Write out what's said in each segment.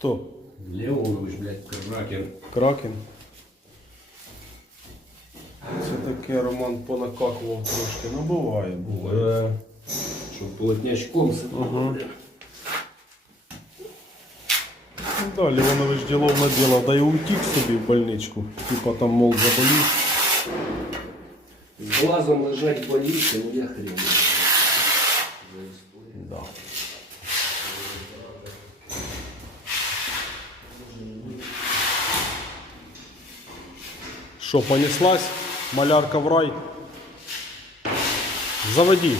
Хто? Леонович, блядь, кракен. Кракен. Це таке Роман понакакував трошки. Ну буває, буває. Да. Щоб полотнячком Ага. Ну, Да, Леонович ділов наділав, да й утік собі в больничку. Типа там, мол, заболів. З глазом лежать в больнице, ну я хрен. Да. Що, понеслась? Малярка в рай? Заводи.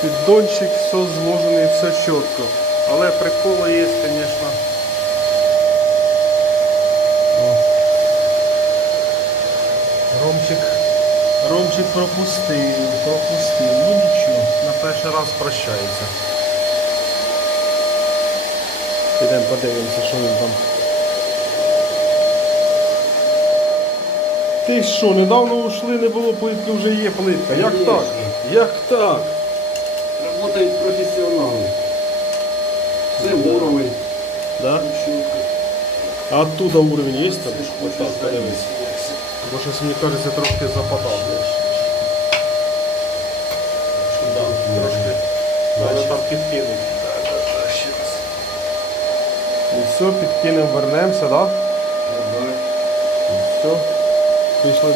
Піддончик, все зложений, все чітко. Але приколи є, звісно. Ромчик, Ромчик пропустив, пропустив. Ну нічого, на перший раз прощається. Підемо подивимося, що він там. Ти що, недавно ушли, не було плитки, вже є плитка. Як так? Як так? Работають професіонали. Це уровень. Да? А оттуда уровень есть там? Вот так, подивись. Бо щось, мені кажеться, трошки западав. Да, трошки. Треба там підкинути. І все, підкинемо, вернемося, так? Да? Все. Пішли.